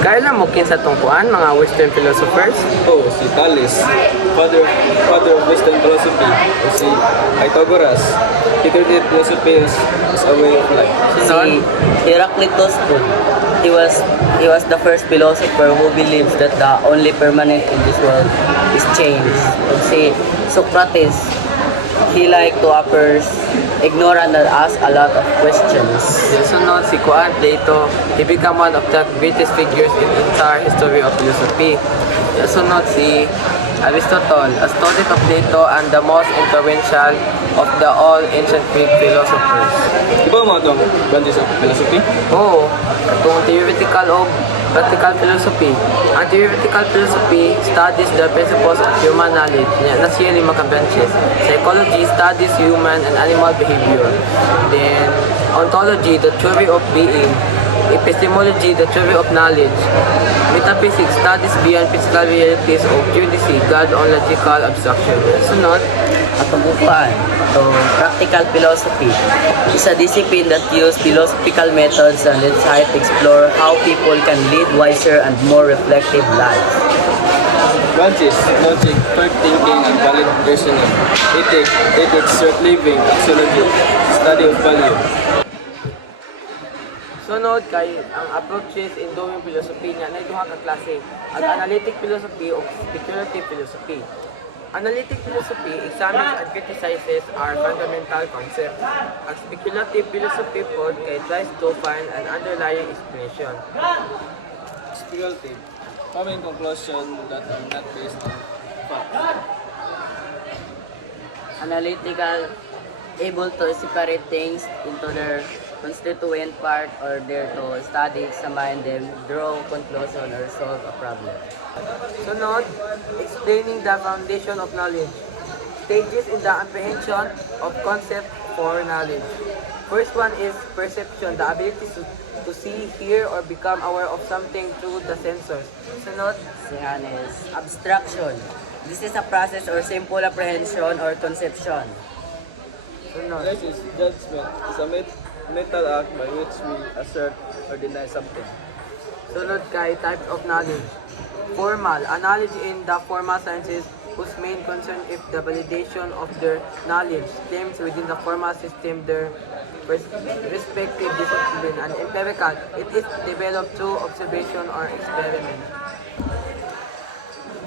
Kailan mo kinsa tungkuan mga Western philosophers? Oh, si Thales, father of Western philosophy, o si Pythagoras. He treated philosophy as a way of life. Sunod, Si Heraclitus po, he was the first philosopher who believes that the only permanent in this world is change. And si Socrates, he like to appear ignorant and ask a lot of questions. sunod si Kuan Plato. He became one of the greatest figures in the entire history of philosophy. Sunod si Aristotle, a student of Plato and the most influential of the all ancient Greek philosophers. Di ba mga itong branches of philosophy? Oo, itong theoretical o practical philosophy. Ang theoretical philosophy studies the principles of human knowledge na siya lima ka branches. Psychology studies human and animal behavior. Then, ontology, the theory of being. Epistemology, the theory of knowledge. Metaphysics studies beyond physical realities of judici, God on logical abstraction. Sunod, Atong upan, to practical philosophy is a discipline that uses philosophical methods and insight to explore how people can lead wiser and more reflective lives. Branches, logic, thought thinking, and valid reasoning. Ethics, right living, axiology, study of value. sunod kay ang approaches in doing philosophy niya na duha ka klase, ang analytic philosophy o speculative philosophy. Analytic philosophy examines and criticizes our fundamental concepts. Ang speculative philosophy po kay tries to find an underlying explanation. Speculative, coming conclusion that are not based on fact. Analytical, able to separate things into their constituent part or there to study, examine them, draw conclusion or solve a problem. Sunod, explaining the foundation of knowledge. Stages in the apprehension of concept for knowledge. First one is perception, the ability to see, hear, or become aware of something through the senses. Sunod, Sihan is abstraction. This is a process or simple apprehension or conception. sunod. Next is judgment. It's a mental act by which we assert or deny something. Sunod kay types of knowledge. Formal, a knowledge in the formal sciences whose main concern is the validation of their knowledge claims within the formal system their respective discipline. And empirical, it is developed through observation or experiment.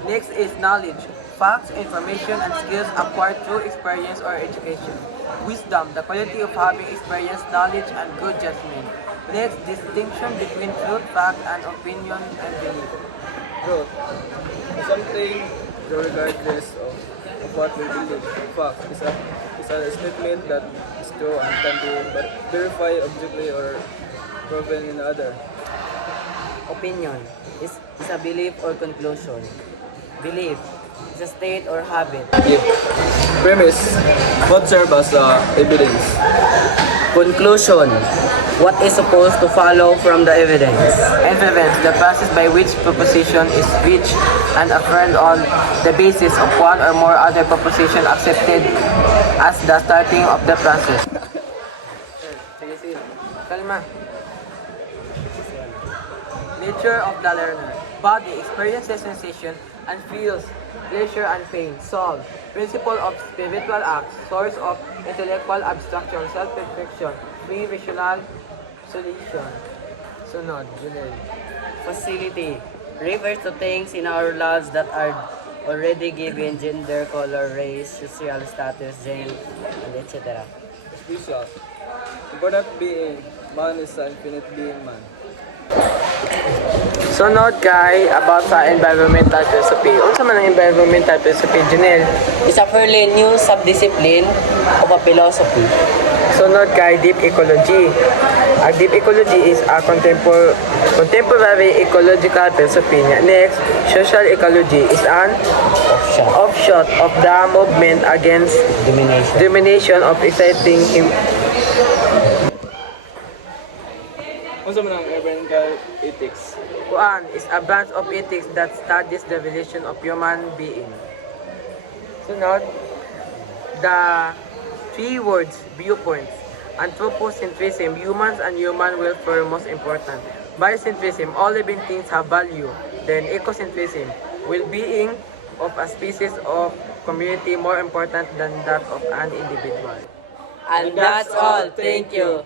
Next is knowledge. Facts, information, and skills acquired through experience or education. Wisdom, the quality of having experience, knowledge, and good judgment. Next, distinction between truth, fact, and opinion and belief. Truth. Something regardless of what we believe. Fact is a statement that is true and can be verified objectively or proven in other. Opinion is a belief or conclusion. Belief is a state or habit. Premise. What serves as evidence? Conclusion, what is supposed to follow from the evidence. Inference, the process by which proposition is reached and affirmed on the basis of one or more other proposition accepted as the starting of the process. Sige, sige. Kalma. Nature of the learner. Body experiences sensation and feels pleasure and pain. Soul. Principle of spiritual acts. Source of intellectual abstraction. Self-perfection. Free visual solution. Sunod. Junel. Facility refers to things in our lives that are already given: gender, color, race, social status, gene, and etc. Special. Important being. Man is an infinite being man. Sunod kay about sa environmental philosophy. Unsa man ang environmental philosophy, Junel? It's a fairly new subdiscipline of a philosophy. Sunod kay deep ecology. Ang deep ecology is a contemporary ecological philosophy niya. Next, social ecology is an offshoot of the movement against domination of exciting Unsa man ang environmental ethics? Kuan is a branch of ethics that studies the relation of human being. Sunod, the three words, viewpoints. Anthropocentrism, humans and human welfare most important. biocentrism, all living things have value. Then ecocentrism, well-being of a species of community more important than that of an individual. And that's all. Thank you.